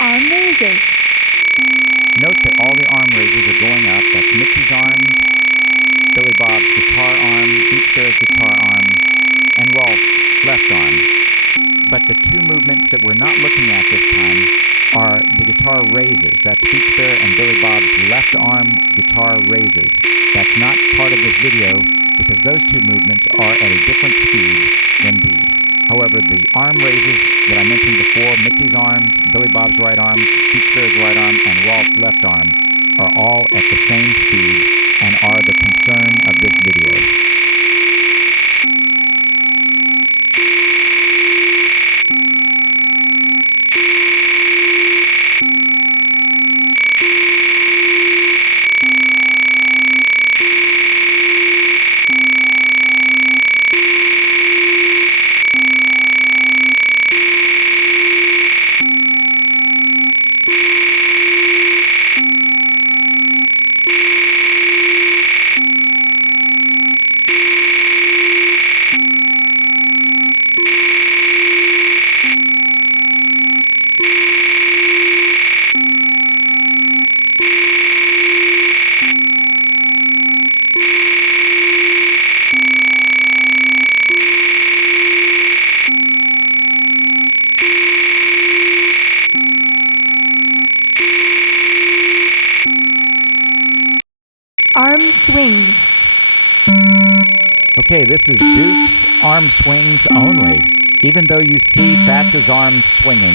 arm raises. Note that all the arm raises are going up. That's Mitzi's arms, Billy Bob's guitar arm, Beach Bear's guitar arm, and Rolfe's left arm. But the two movements that we're not looking at this time are the guitar raises. That's Beach Bear and Billy Bob's left arm guitar raises. That's not part of this video because those two movements are at a different speed than these. However, the arm raises that I mentioned before, Mitzi's arms, Billy Bob's right arm, Beach Bear's right arm, and Rolfe's left arm, are all at the same speed and are the concern of this video. Arm swings. Okay, this is Dook's Arm Swings only. Even though you see Fatz's arms swinging,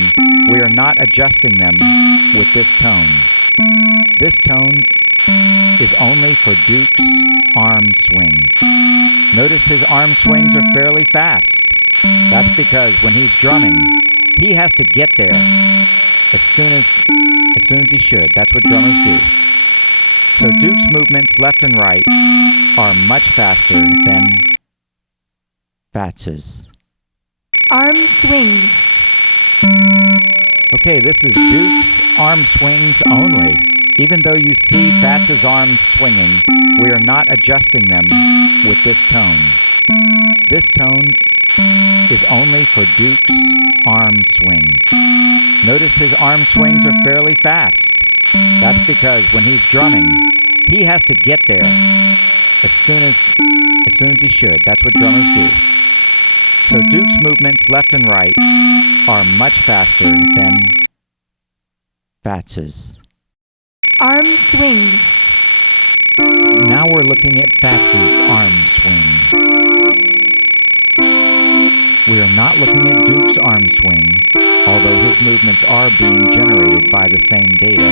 we are not adjusting them with this tone. This tone is only for Dook's arm swings. Notice his arm swings are fairly fast. That's because when he's drumming, he has to get there as soon as he should. That's what drummers do. So Dook's movements left and right are much faster than Fatz's. Arm swings. Okay, this is Dook's Arm Swings only. Even though you see Fatz's arms swinging, we are not adjusting them with this tone. This tone is only for Dook's arm swings. Notice his arm swings are fairly fast. That's because when he's drumming, he has to get there as soon as he should. That's what drummers do. So Dook's movements left and right are much faster than Fatz's. Arm swings. Now we're looking at Fatz's arm swings. We are not looking at Dook's arm swings, although his movements are being generated by the same data.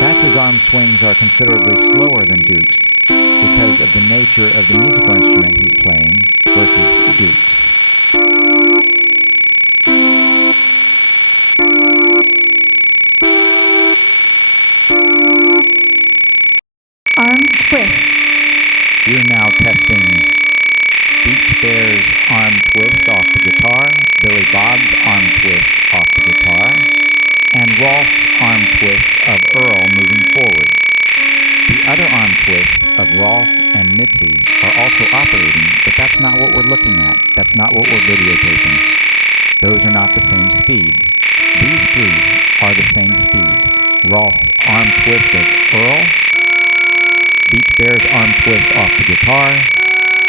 Fatz's arm swings are considerably slower than Dook's because of the nature of the musical instrument he's playing versus Dook's. Arm twist. We're now testing Beach Bear's arm twist off the guitar, Billy Bob's arm twist off the guitar, and Rolfe's arm twist of Earl moving forward. The other arm twists of Rolfe and Mitzi are also operating, but that's not what we're looking at. That's not what we're videotaping. Those are not the same speed. These three are the same speed. Rolfe's arm twist of Earl, Beach Bear's arm twist off the guitar,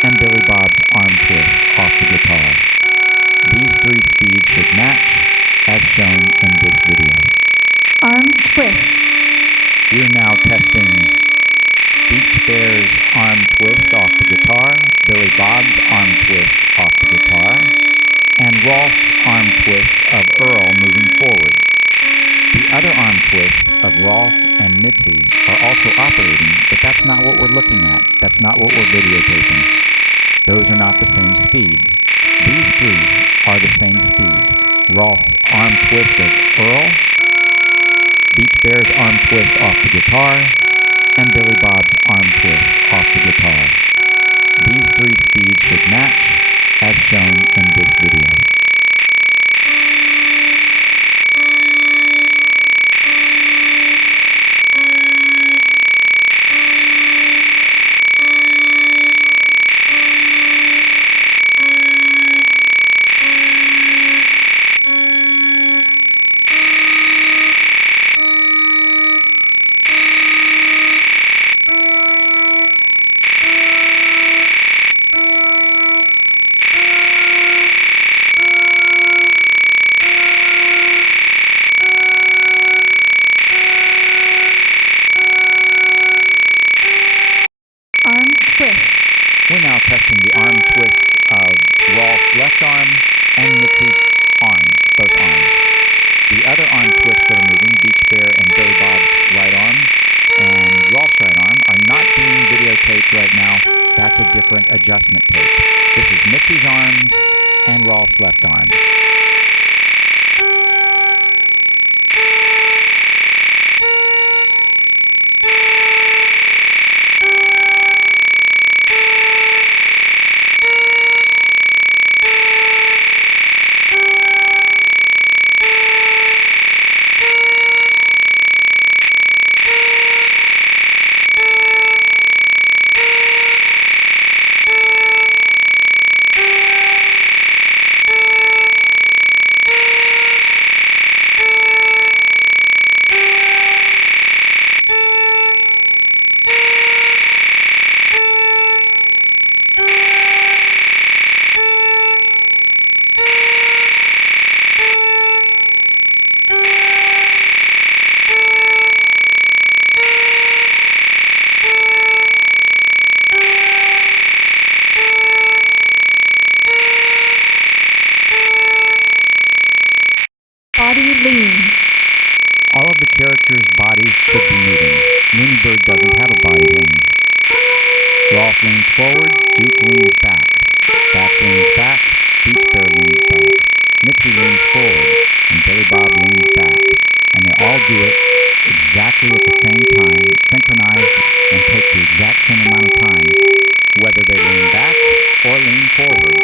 and Billy Bob's arm twist off the guitar. These three speeds should match as shown in this video. Arm twist. We're now testing Beach Bear's arm twist off the guitar, Billy Bob's arm twist off the guitar, and Rolfe's arm twist of Earl moving forward. The other arm twists of Rolfe and Mitzi are also operating, but that's not what we're looking at. That's not what we're videotaping. Those are not the same speed. These three are the same speed. Rolfe's arm twist of Earl, Beach Bear's arm twist off the guitar, and Billy Bob's arm twist off the guitar. These three speeds should match as shown in this video. both arms. The other arm twists that are moving, Beach Bear and Billy Bob's right arms and Rolfe's right arm, are not being videotaped right now. That's a different adjustment tape. This is Mitzi's arms and Rolfe's left arm. Body lean. All of the characters' bodies should be moving. Looney Bird doesn't have a body lean. Rolfe leans forward, Dook leans back. Fatz leans back, Beach Bear leans back. Mitzi leans forward, and Billy Bob leans back. And they all do it exactly at the same time, synchronized, and take the exact same amount of time, whether they lean back or lean forward.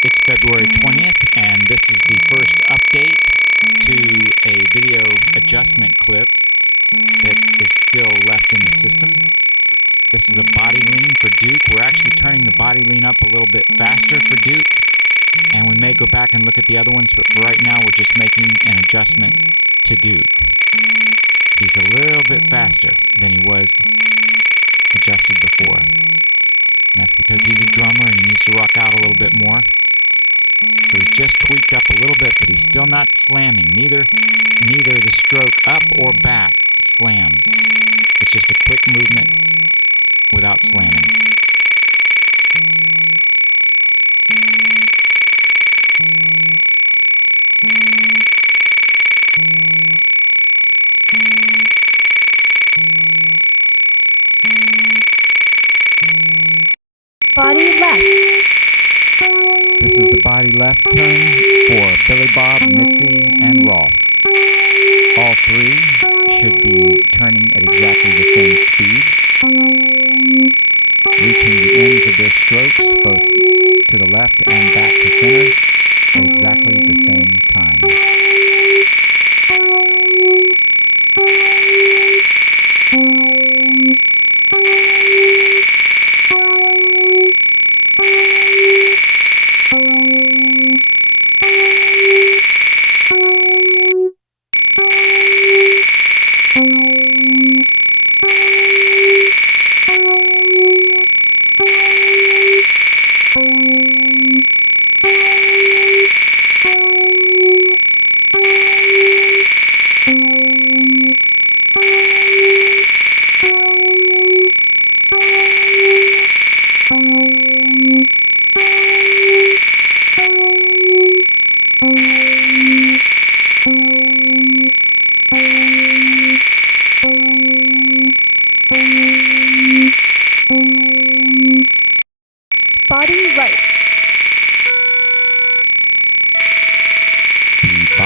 It's February 20th, and this is the first update to a video adjustment clip that is still left in the system. This is a body lean for Dook. We're actually turning the body lean up a little bit faster for Dook, and we may go back and look at the other ones, but for right now we're just making an adjustment to Dook. He's a little bit faster than he was adjusted before. And that's because he's a drummer and he needs to rock out a little bit more. So he's just tweaked up a little bit, but he's still not slamming. Neither the stroke up or back slams. It's just a quick movement without slamming. Body left. This is the body left turn for Billy Bob, Mitzi, and Rolfe. All three should be turning at exactly the same speed, reaching the ends of their strokes, both to the left and back to center, at exactly the same time.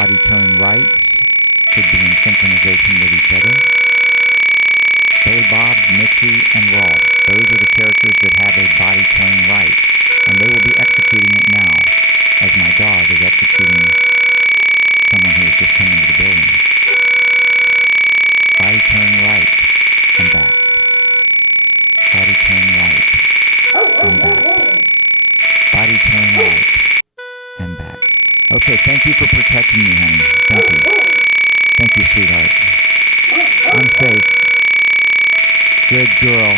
body turn rights should be in synchronization with each other. Billy Bob, Mitzi, and Rolfe, those are the characters that have a body turn right, and they will be executing it now, as my dog is executing someone who has just come into the building. Body turn right and back. Body turn right and back. Body turn right and back. Okay, thank you for protecting me, honey. Thank you. Thank you, sweetheart. I'm safe. Good girl.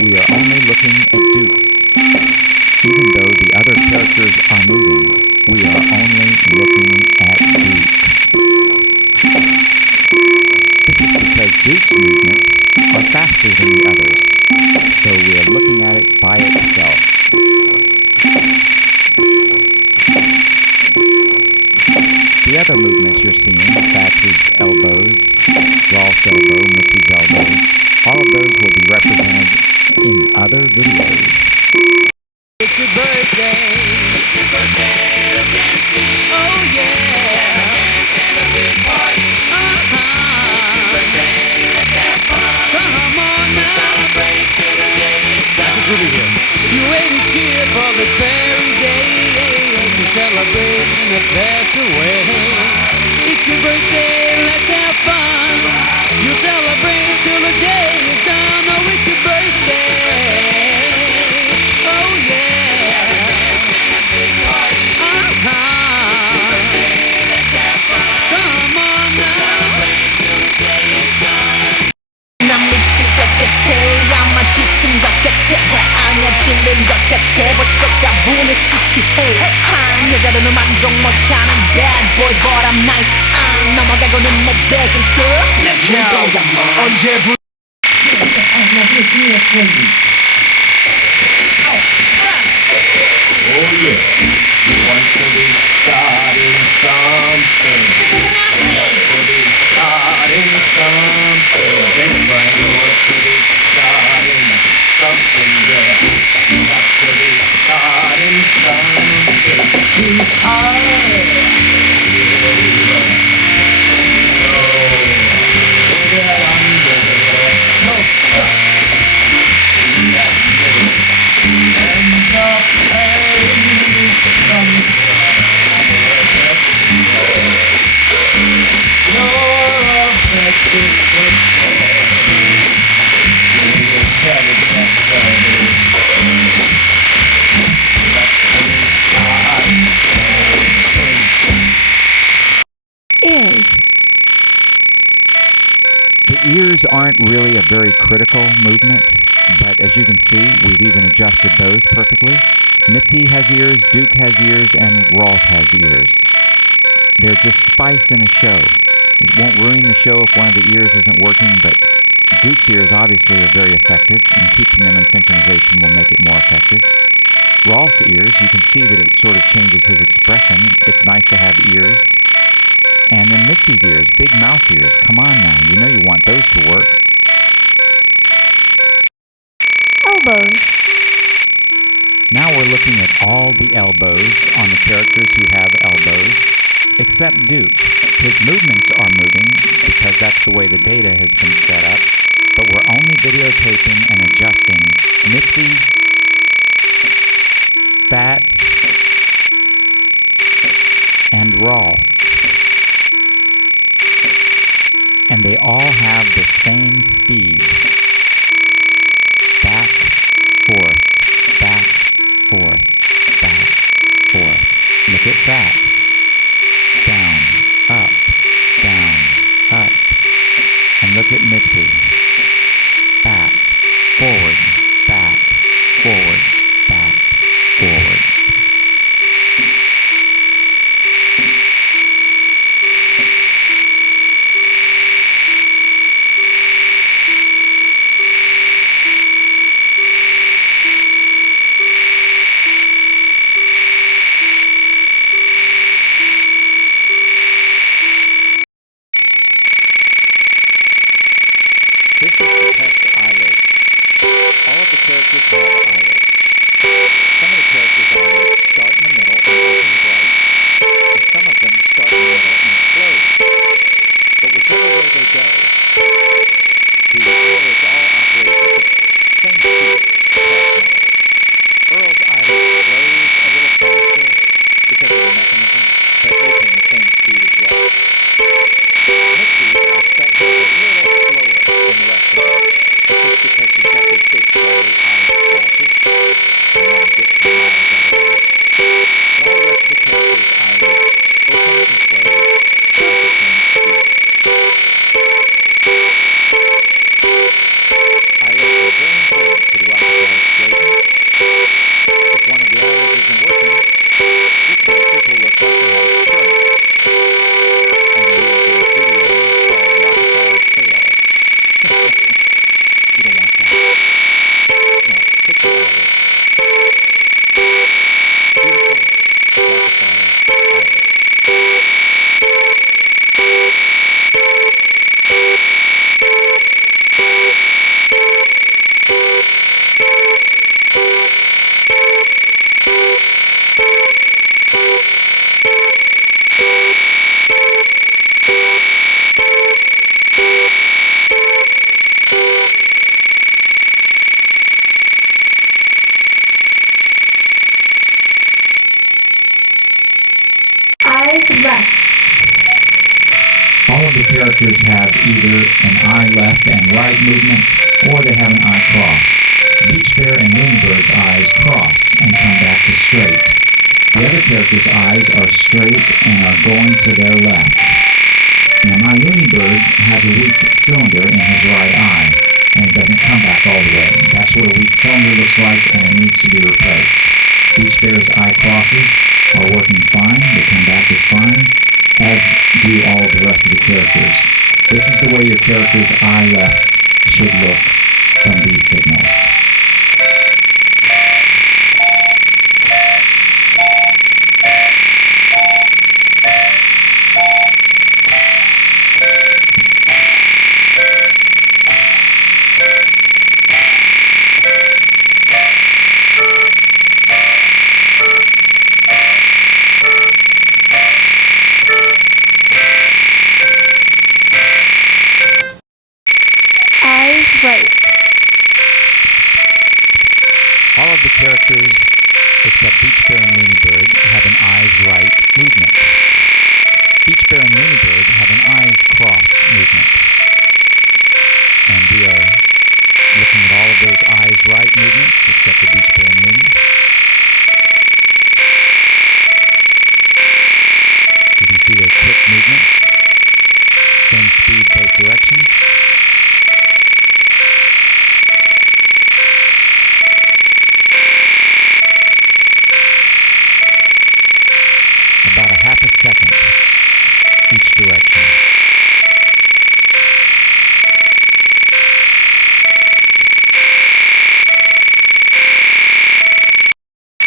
We are only looking at Dook. Even though the other characters are moving, we are only looking at Dook. This is because Dook's movements are faster than the others, so we are looking at it by itself. The other movements you're seeing, Fatz's elbows, Rolfe's elbow, Mitzi's elbows, all of those will be represented in other videos. It's your birthday. It's your birthday, Nancy. Oh yeah. And a big party. It's your birthday, let's have fun. Come on now. Celebrate till the day is done. You waited here for this very day to celebrate in the best way. It's your birthday, let's have fun. You celebrate till the day is done. Oh, it's your birthday. Oh yeah. Let's have fun. Come on now. Celebrate till the day is done. 난 미칠 것 같아 아마 지친 것 같아 아니야 질린 것 같아 벌써 가분을 시시해 한 여자로는 만족 못하는 bad boy but I'm nice 넘어가고는 못 되길 girl 내 거야 뭐 언제부터 Oh yeah, you want to be starting something. You want to be starting something. Everybody wants to be starting something, yeah. You got to be starting something. Too hard. Get under. No stop. That middle. And the pain is coming. You're affected with you have it back down. Ears. The ears aren't really a very critical movement, but as you can see, we've even adjusted those perfectly. Mitzi has ears, Dook has ears, and Rolfe has ears. They're just spice in a show. It won't ruin the show if one of the ears isn't working, but Dook's ears obviously are very effective, and keeping them in synchronization will make it more effective. Rolfe's ears, you can see that it sort of changes his expression. It's nice to have ears. And then Mitzi's ears, big mouse ears. Come on now, you know you want those to work. Elbows. Now we're looking at all the elbows on the characters who have elbows, except Dook. His movements are moving because that's the way the data has been set up, but we're only videotaping and adjusting Mitzi, Fatz, and Rolfe. And they all have the same speed. Back, forth, back, forth, back, Look at Fatz. Down, up, down, up. And look at Mitzi. Back, forward, back, forward, back, forward. This is to test eyelids. All of the characters have eyelids. Some of the characters' eyelids start in the middle and open bright, and some of them start in the middle and close. But whichever way they go, the eyelids all operate at the same speed, approximately. Earl's eyelids close a little faster because of the mechanism, but open the same speed as Rolfe's. Mitzi's, I've set her a little slower than the rest of them, just because she's got those big fluttery eye flashes. I want to get some miles out of her. But all the rest of the characters' eyelids open and close at the same speed. Eyelids are very important to the Rock-afire explosion. If one of the eyelids isn't working, your characters will look like they had a stroke. And you will get a video called Rock-afire Fail. You don't want that. No, fix your eyelids. Beautiful Rock-afire eyelids. Eyes left. All of the characters have either an eye left and right movement, or they have an eye cross. Beach Bear and Looney Bird's eyes cross and come back to straight. The other characters' eyes are straight and are going to their left. Now my Looney Bird has a weak cylinder in his right eye, and it doesn't come back all the way. That's what a weak cylinder looks like, and it needs to be replaced. Beach Bear's eye crosses are working fine, they come back just fine, as do all of the rest of the characters. This is the way your character's eye lefts should look from these signals. Eyes right. All of the characters, except Beach Bear and Looney Bird, have an eyes right movement. Beach Bear and Looney Bird have an eyes cross movement. And we are looking at all of those eyes right movements, except for Beach Bear and Looney. You can see their quick movements. Same speed both directions. About a half a second each direction.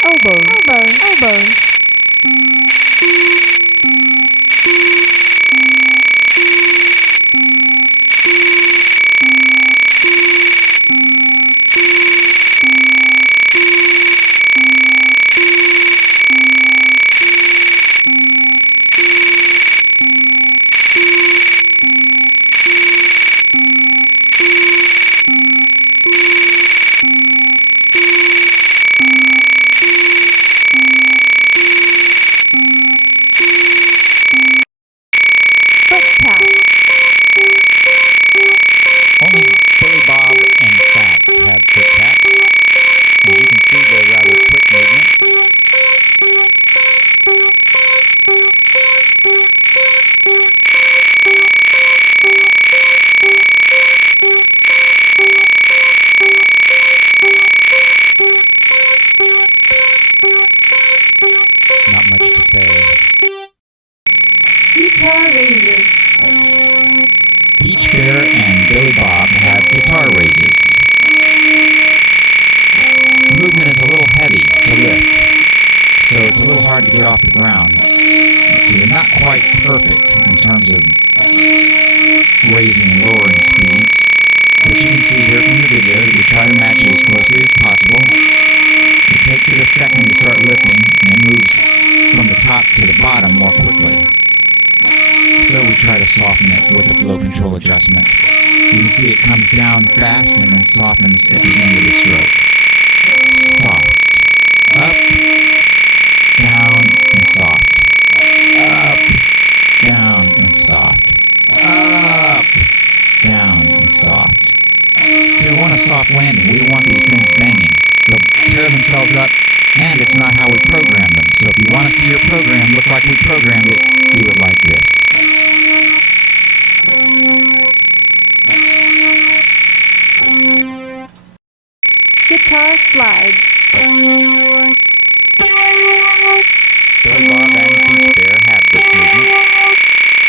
Elbows. Elbows. Elbows. say. Guitar raises. Beach Bear and Billy Bob have guitar raises. The movement is a little heavy to lift, so it's a little hard to get off the ground. So they're not quite perfect in terms of raising and lowering speeds. But you can see here from the video that we try to match it as closely as possible. It takes it a second to start lifting, and it moves from the top to the bottom more quickly. So we try to soften it with the flow control adjustment. You can see it comes down fast and then softens at the end of the stroke. Soft. Up, down, and soft. Up, down, and soft. Up, down, and soft. So we want a soft landing. We don't want these things banging. They'll tear themselves up, and it's not how we program them. So if you want to see your program look like we programmed it, do it like this. Guitar slide. Billy Bob and Beach Bear have this movement.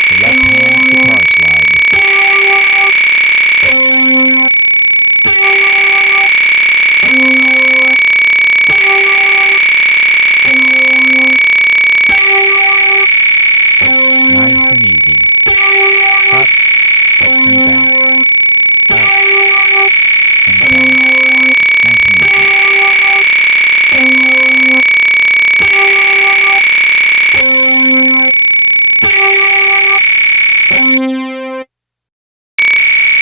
The left hand guitar slide. Nice and easy. Up and back. Up and back. Nice and easy.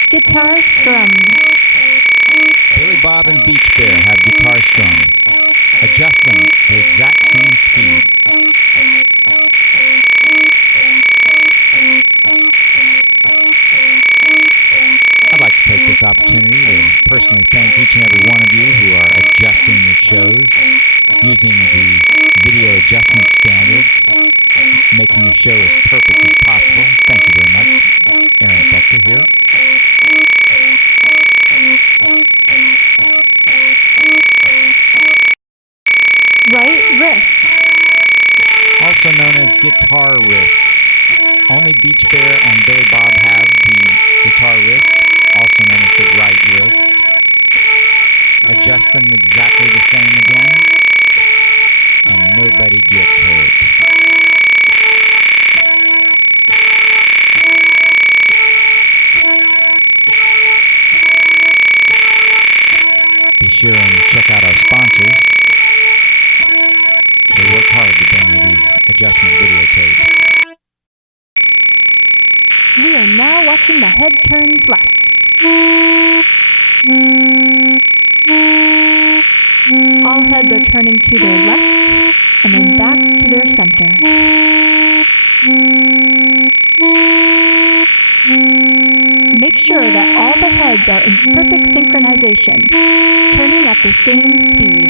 Guitar strums. Billy Bob and Beach Bear have guitar strums. Adjust them the exact same speed. I'd like to take this opportunity to personally thank each and every one of you who are adjusting your shows using the video adjustment standards, making your show as perfect as possible. Thank you very much. Aaron Becker here. Right wrists. Also known as guitar wrists. Only Beach Bear and Billy Bob have the guitar wrist, also known as the right wrist. Adjust them exactly the same again, and nobody gets hurt. Be sure and check out our sponsors. They work hard to bring you these adjustment videotapes. We are now watching the head turns left. All heads are turning to their left and then back to their center. Make sure that all the heads are in perfect synchronization, turning at the same speed.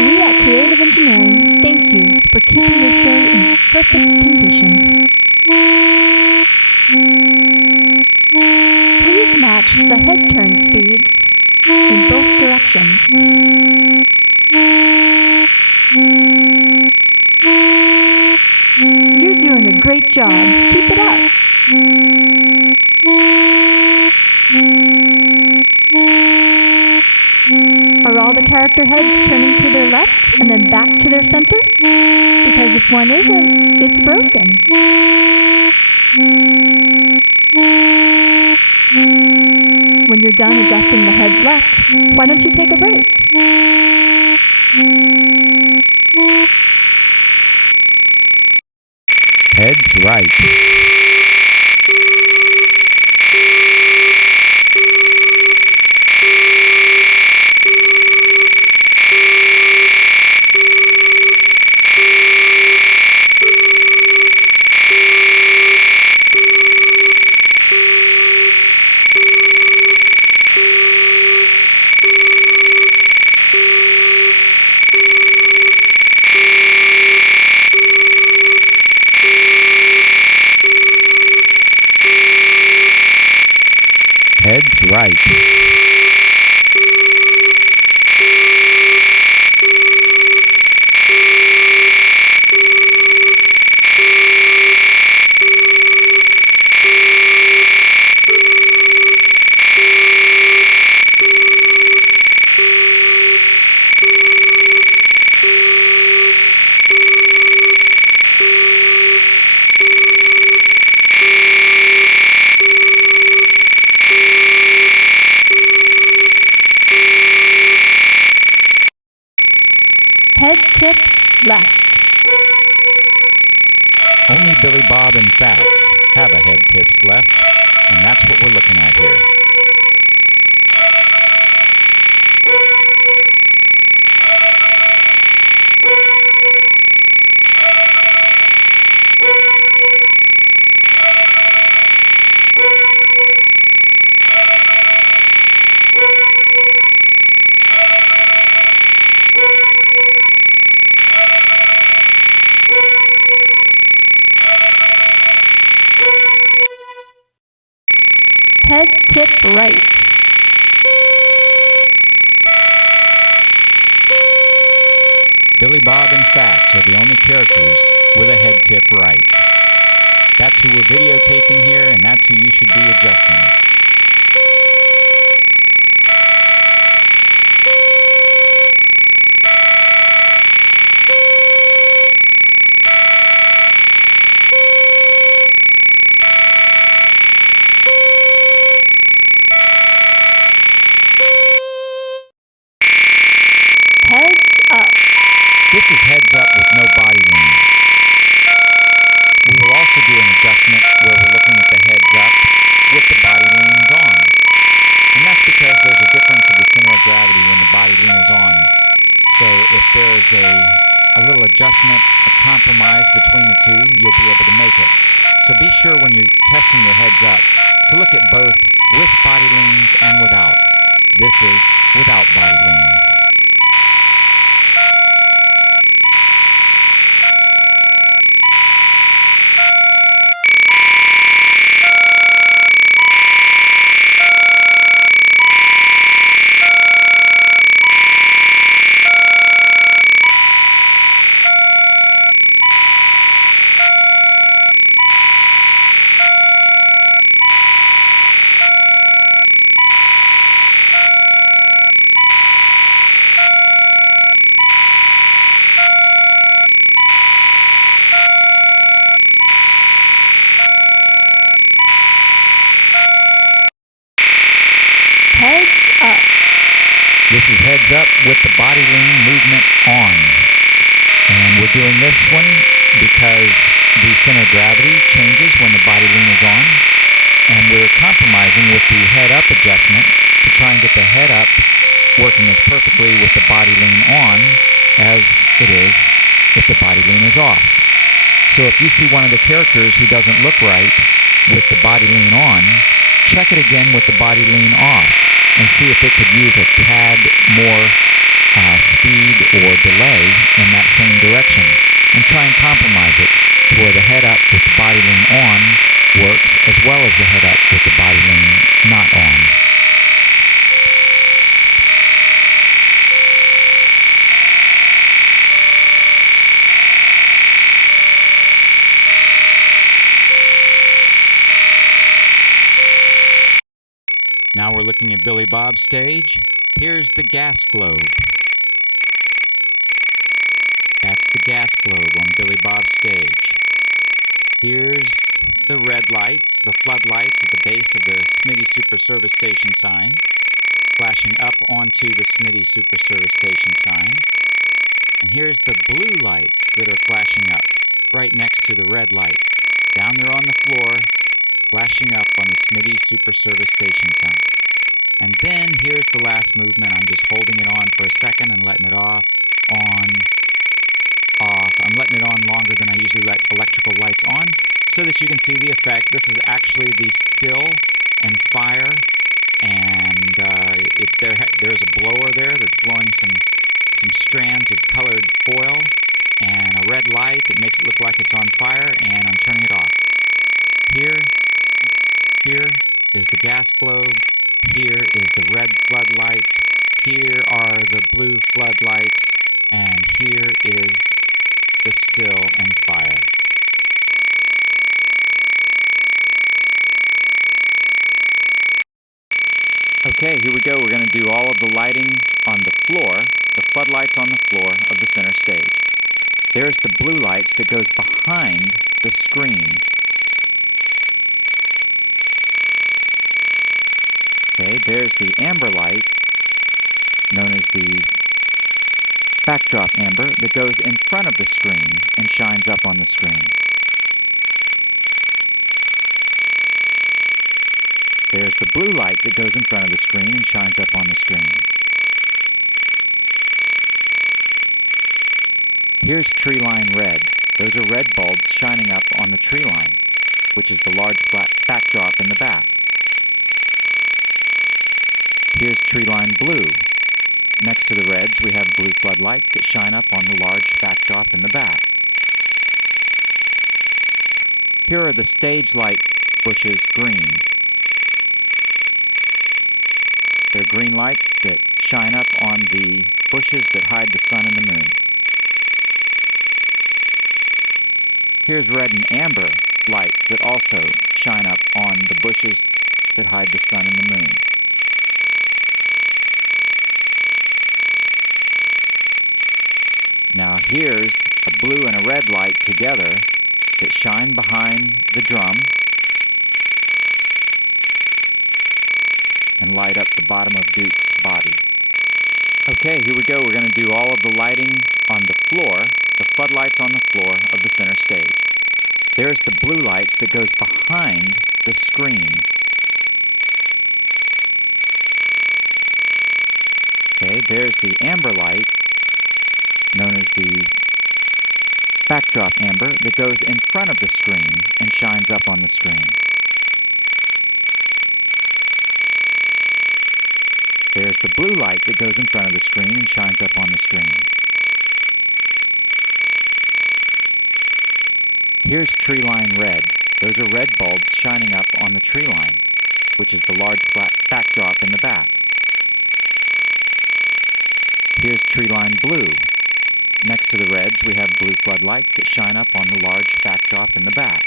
We at Creative Engineering thank you for keeping your show in perfect condition. Please match the head turn speeds in both directions. You're doing a great job. Keep it up. Are all the character heads turning to their left and then back to their center? Because if one isn't, it's broken. When you're done adjusting the heads left, why don't you take a break? Heads right. Heads right. Head tips left. Only Billy Bob and Fatz have a head tips left, and that's what we're looking at here. Head tip right. Billy Bob and Fatz are the only characters with a head tip right. That's who we're videotaping here, and that's who you should be adjusting. Heads up. This is heads up with no body lean. We will also do an adjustment where we're looking at the heads up with the body leans on. And that's because there's a difference of the center of gravity when the body lean is on. So if there is a little adjustment, a compromise between the two, you'll be able to make it. So be sure when you're testing your heads up to look at both with body leans and without. This is without body leans. Heads up. This is heads up with the body lean movement on. And we're doing this one because the center of gravity changes when the body lean is on. And we're compromising with the head up adjustment to try and get the head up working as perfectly with the body lean on as it is if the body lean is off. So if you see one of the characters who doesn't look right with the body lean on, check it again with the body lean off and see if it could use a tad more speed or delay in that same direction, and try and compromise it to where the head up with the body lean on works as well as the head up with the body lean not on. Now we're looking at Billy Bob's stage. Here's the gas globe. That's the gas globe on Billy Bob's stage. Here's the red lights, the floodlights at the base of the Smitty Super Service Station sign, flashing up onto the Smitty Super Service Station sign. And here's the blue lights that are flashing up right next to the red lights, down there on the floor, flashing up on the Smitty Super Service Station sign. And then here's the last movement. I'm just holding it on for a second and letting it off, on, off. I'm letting it on longer than I usually let electrical lights on so that you can see the effect. This is actually the still and fire, and there's a blower there that's blowing some strands of colored foil and a red light that makes it look like it's on fire, and I'm turning it off. Here is the gas globe. Here is the red floodlights. Here are the blue floodlights. And here is the still and fire. Okay, here we go. We're going to do all of the lighting on the floor, the floodlights on the floor of the center stage. There's the blue lights that goes behind the screen. Okay, there's the amber light, known as the backdrop amber that goes in front of the screen and shines up on the screen. There's the blue light that goes in front of the screen and shines up on the screen. Here's tree line red. Those are red bulbs shining up on the tree line, which is the large black backdrop in the back. Here's tree line blue. Next to the reds, we have blue floodlights that shine up on the large backdrop in the back. Here are the stage light bushes green. They're green lights that shine up on the bushes that hide the sun and the moon. Here's red and amber lights that also shine up on the bushes that hide the sun and the moon. Now here's a blue and a red light together that shine behind the drum and light up the bottom of Dook's body. Okay, here we go. We're going to do all of the lighting on the floor, the floodlights on the floor of the center stage. There's the blue lights that goes behind the screen. Okay, there's the amber light, known as the backdrop amber, that goes in front of the screen and shines up on the screen. There's the blue light that goes in front of the screen and shines up on the screen. Here's tree line red. Those are red bulbs shining up on the tree line, which is the large black backdrop in the back. Here's tree line blue. Next to the reds, we have blue floodlights that shine up on the large backdrop in the back.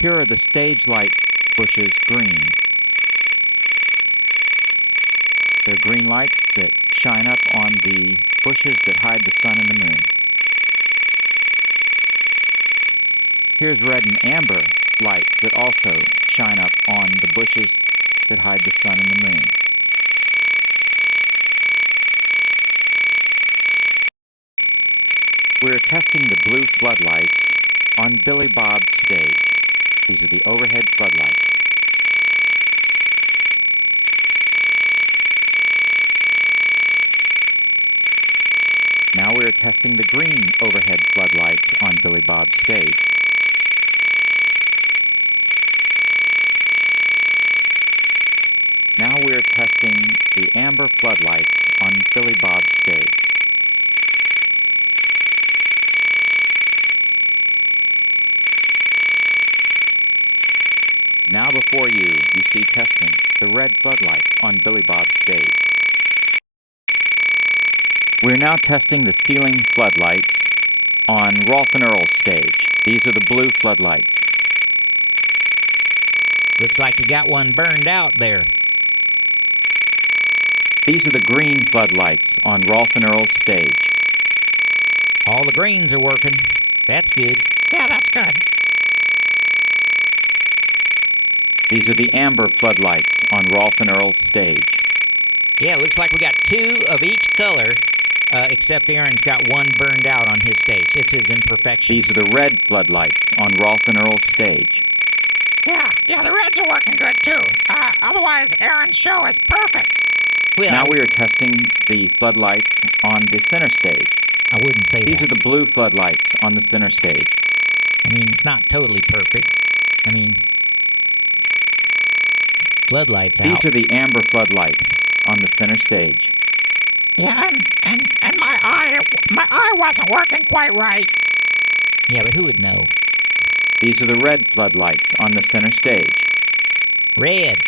Here are the stage light bushes green. They're green lights that shine up on the bushes that hide the sun and the moon. Here's red and amber lights that also shine up on the bushes that hide the sun and the moon. We're testing the blue floodlights on Billy Bob's stage. These are the overhead floodlights. Now we're testing the green overhead floodlights on Billy Bob's stage. Now we're testing the amber floodlights on Billy Bob's stage. Now before you see testing the red floodlights on Billy Bob's stage. We're now testing the ceiling floodlights on Rolfe Earl's stage. These are the blue floodlights. Looks like you got one burned out there. These are the green floodlights on Rolfe Earl's stage. All the greens are working. That's good. Yeah, that's good. These are the amber floodlights on Rolfe Earl's stage. Yeah, it looks like we got two of each color, except Aaron's got one burned out on his stage. It's his imperfection. These are the red floodlights on Rolfe Earl's stage. Yeah, the reds are working good too. Otherwise, Aaron's show is perfect. Well, Now we are testing the floodlights on the center stage. I wouldn't say These that. are the blue floodlights on the center stage. I mean, it's not totally perfect. I mean, floodlights out. These are the amber floodlights on the center stage. Yeah, and my eye wasn't working quite right. Yeah, but who would know? These are the red floodlights on the center stage. Red.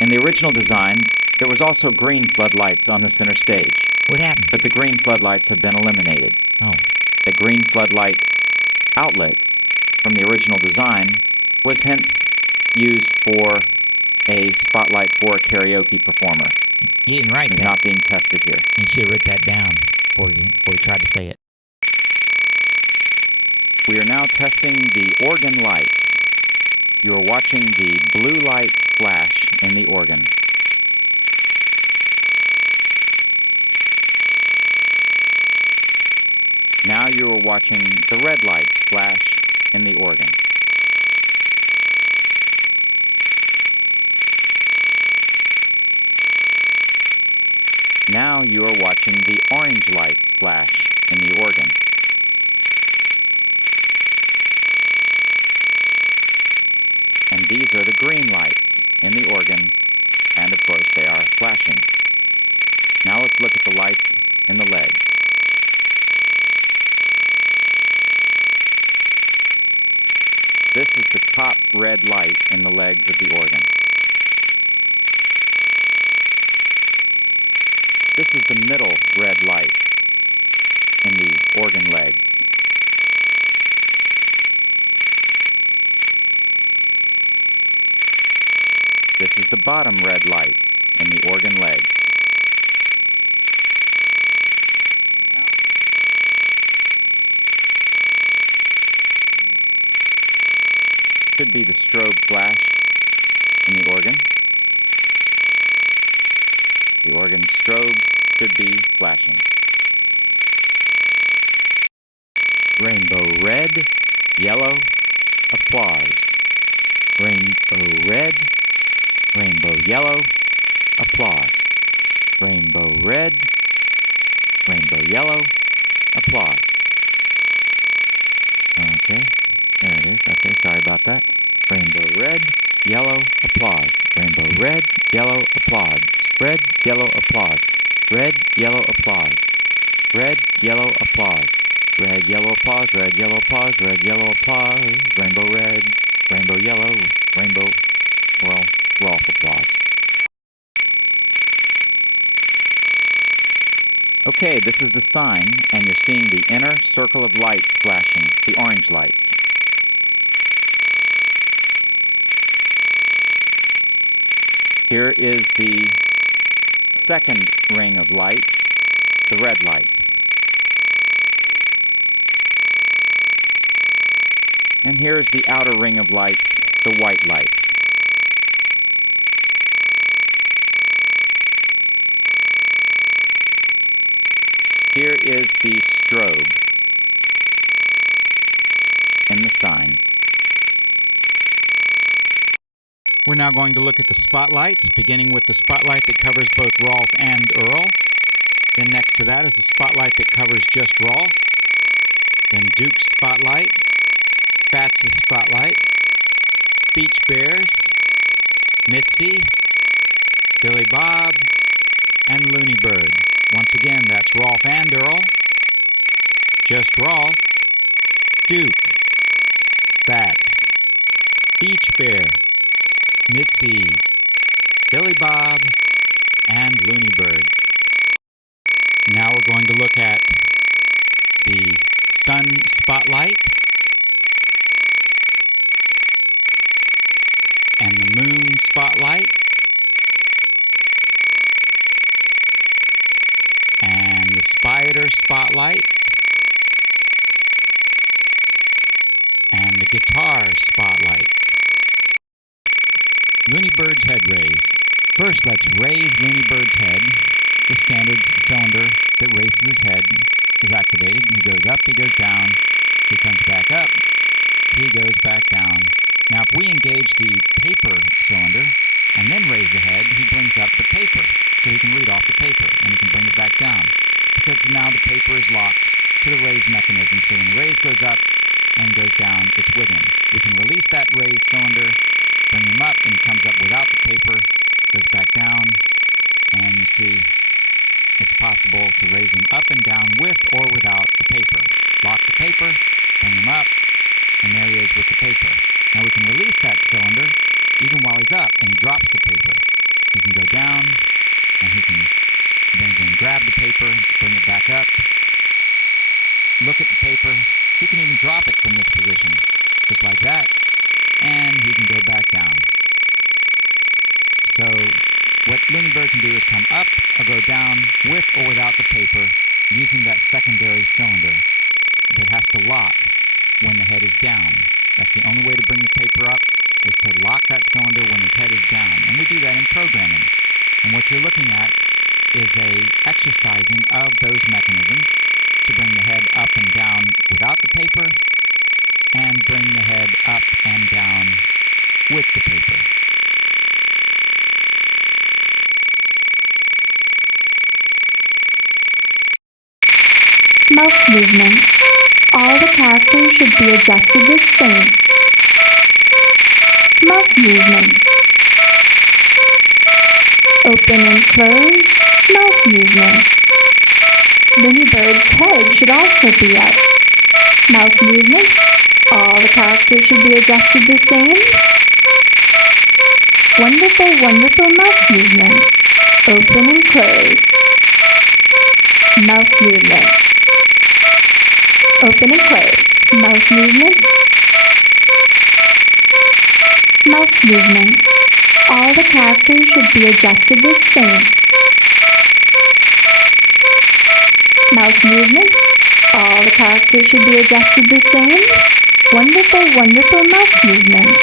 In the original design, there was also green floodlights on the center stage, What happened? but the green floodlights have been eliminated. Oh, The green floodlight outlet from the original design was hence used for a spotlight for a karaoke performer. you didn't write It's that. not being tested here. You should have wrote that down before you tried to say it. We are now testing the organ lights. You are watching the blue lights flash in the organ. Now you are watching the red lights flash in the organ. Now you are watching the orange lights flash in the organ. And these are the green lights in the organ, and of course they are flashing. Now let's look at the lights in the legs. This is the top red light in the legs of the organ. This is the middle red light in the organ legs. This is the bottom red light in the organ legs. Should be the strobe flash in the organ. The organ strobe should be flashing. Rainbow red, yellow, applause. Rainbow red, rainbow yellow, applause. Rainbow red, rainbow yellow, applause. Okay, there it is. Okay, sorry about that. Rainbow red, yellow, applause. Rainbow red, yellow, applause. Red, yellow, applause. Red, yellow, applause. Red, yellow, applause. Red, yellow, applause. Red, yellow, applause. Red, yellow, applause. Rainbow red, rainbow yellow, rainbow, well, Rolfe applause. Okay, this is the sign, and you're seeing the inner circle of lights flashing, the orange lights. Here is the second ring of lights, the red lights. And here is the outer ring of lights, the white lights. Here is the strobe in the sign. We're now going to look at the spotlights, beginning with the spotlight that covers both Rolfe and Earl. Then next to that is a spotlight that covers just Rolfe. Then Dook's spotlight, Fatz's spotlight, Beach Bears, Mitzi, Billy Bob, and Looney Bird. Once again, that's Rolfe and Earl, just Rolfe, Dook, Fatz, Beach Bear, Mitzi, Billy Bob, and Looney Bird. Now we're going to look at the sun spotlight and the moon spotlight and the spider spotlight and the guitar spotlight. Looney Bird's head raise. First, let's raise Looney Bird's head. The standard cylinder that raises his head is activated. He goes up, he goes down, he comes back up, he goes back down. Now, if we engage the paper cylinder and then raise the head, he brings up the paper, so he can read off the paper, and he can bring it back down. Because now the paper is locked to the raise mechanism, so when the raise goes up and goes down, it's with him. We can release that raised cylinder, bring him up, and he comes up without the paper, goes back down, and you see it's possible to raise him up and down with or without the paper. Lock the paper, bring him up, and there he is with the paper. Now we can release that cylinder even while he's up, and he drops the paper. He can go down, and he can then again grab the paper, bring it back up, look at the paper. He can even drop it from this position, just like that, and he can go back down. So what Looney Bird can do is come up or go down with or without the paper using that secondary cylinder that has to lock when the head is down. That's the only way to bring the paper up, is to lock that cylinder when his head is down. And we do that in programming. And what you're looking at is a exercising of those mechanisms to bring the head up and down without the paper, and bring the head up and down with the paper. Mouth movement. All the characters should be adjusted the same. Mouth movement. Open and close. Mouth movement. Looney Bird's head should also be up. Mouth movement. All the characters should be adjusted the same. Wonderful, wonderful mouth movement. Open and close. Mouth movement. Open and close. Mouth movement. Mouth movement. All the characters should be adjusted the same. Mouth movement. All the characters should be adjusted the same. Wonderful, wonderful mouth movement.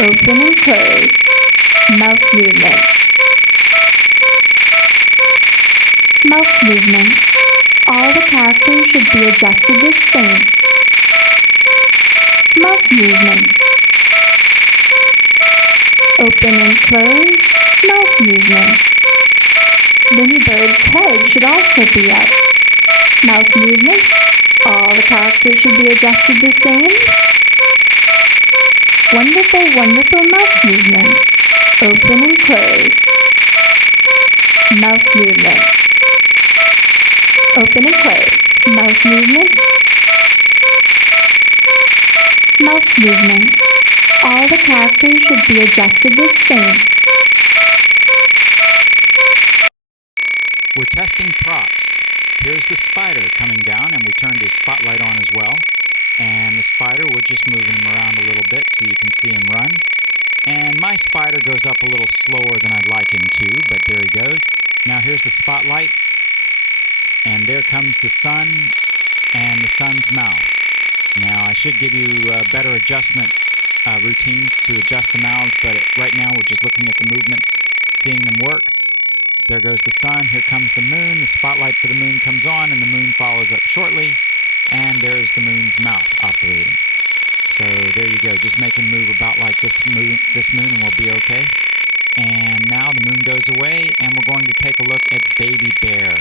Open and close. Mouth movement. Mouth movement. All the characters should be adjusted the same. Mouth movement. Open and close. Mouth movement. Looney Bird's head should also be up. Mouth movement. All the characters should be adjusted the same. Wonderful, wonderful mouth movement. Open and close. Mouth movement. Open and close. Mouth movement. Mouth movement. All the characters should be adjusted the same. We're testing props. Here's the spider coming down, and we turned his spotlight on as well. And the spider, we're just moving him around a little bit so you can see him run. And my spider goes up a little slower than I'd like him to, but there he goes. Now here's the spotlight, and there comes the sun and the sun's mouth. Now I should give you better adjustment routines to adjust the mouths, but right now we're just looking at the movements, seeing them work. There goes the sun, here comes the moon, the spotlight for the moon comes on, and the moon follows up shortly, and there's the moon's mouth operating. So there you go, just make him move about like this moon and we'll be okay. And now the moon goes away, and we're going to take a look at Baby Bear.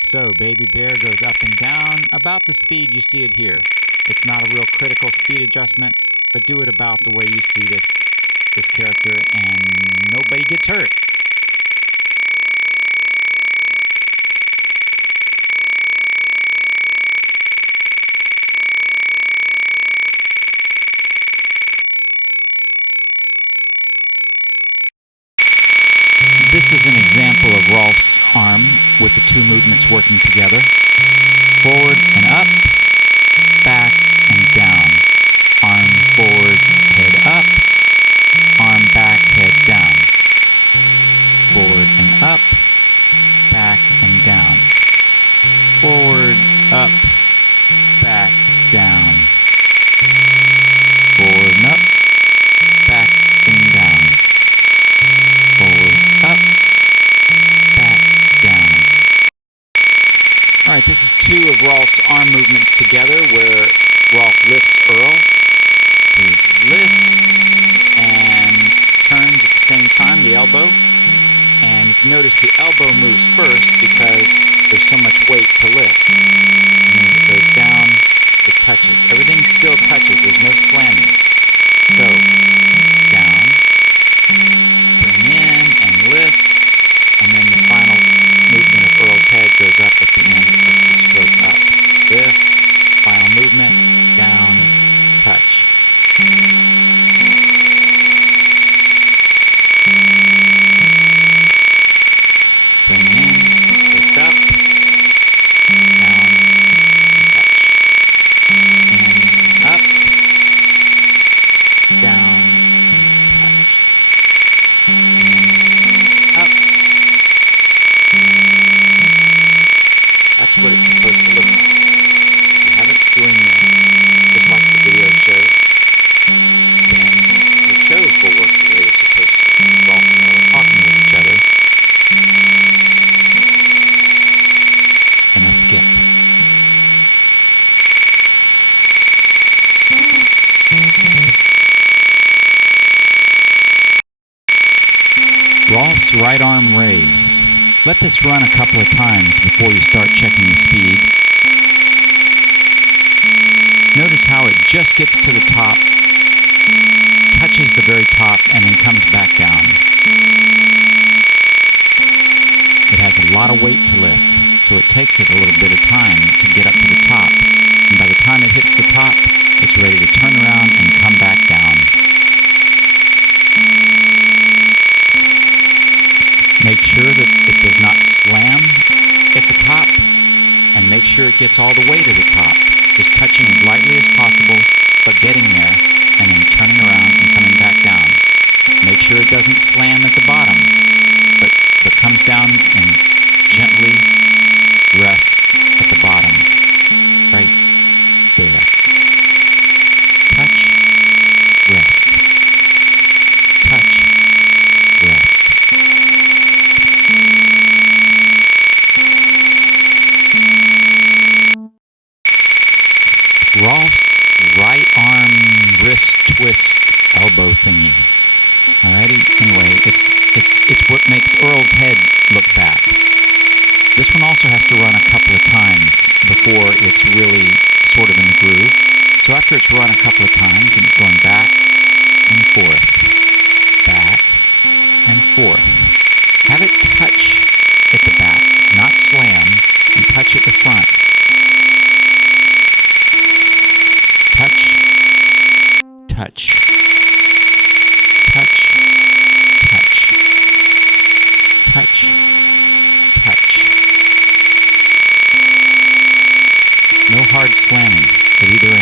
So Baby Bear goes up and down about the speed you see it here. It's not a real critical speed adjustment, but do it about the way you see this character, and nobody gets hurt. This is an example of Rolfe's arm with the two movements working together. Forward and up, back and down. Arm forward, head up, arm back, head down. Forward and up, back and down. Forward, up, back, down. Forward and up, back and down. Forward, up, back, down. Alright, this is two of Rolfe's arm movements together where Rolfe lifts Earl. He lifts and turns at the same time, the elbow. And if you notice, the elbow moves first because there's so much weight to lift. And then as it goes down, it touches. Everything still touches, there's no slamming. So, down, bring in and lift, and then the final movement of Earl's head goes up at the end of the stroke up. Lift, final movement, down, touch. Bring in, lift up, down, and touch. In, up, down, Rolfe's right arm raise. Let this run a couple of times before you start checking the speed. Notice how it just gets to the top, touches the very top, and then comes back down. It has a lot of weight to lift, so it takes it a little bit of time to get up to the top. And by the time it hits the top, it's ready to turn around and come back down. Make sure that it does not slam at the top, and make sure it gets all the way to the top. Just touching as lightly as possible, but getting there, and then turning around and coming back down. Make sure it doesn't slam at the bottom, but comes down and gently rests at the bottom, right there. Touch, rest. Touch, rest. Rolfe's right arm wrist twist elbow thingy. Alrighty? Anyway, it's what makes Earl's head look back. This one also has to run a couple of times before it's really sort of in the groove. So after it's run a couple of times and it's going back and forth, back and forth, have it touch at the back, not slam, and touch at the front. Touch, touch, touch, touch, touch, touch. No hard slamming at either end.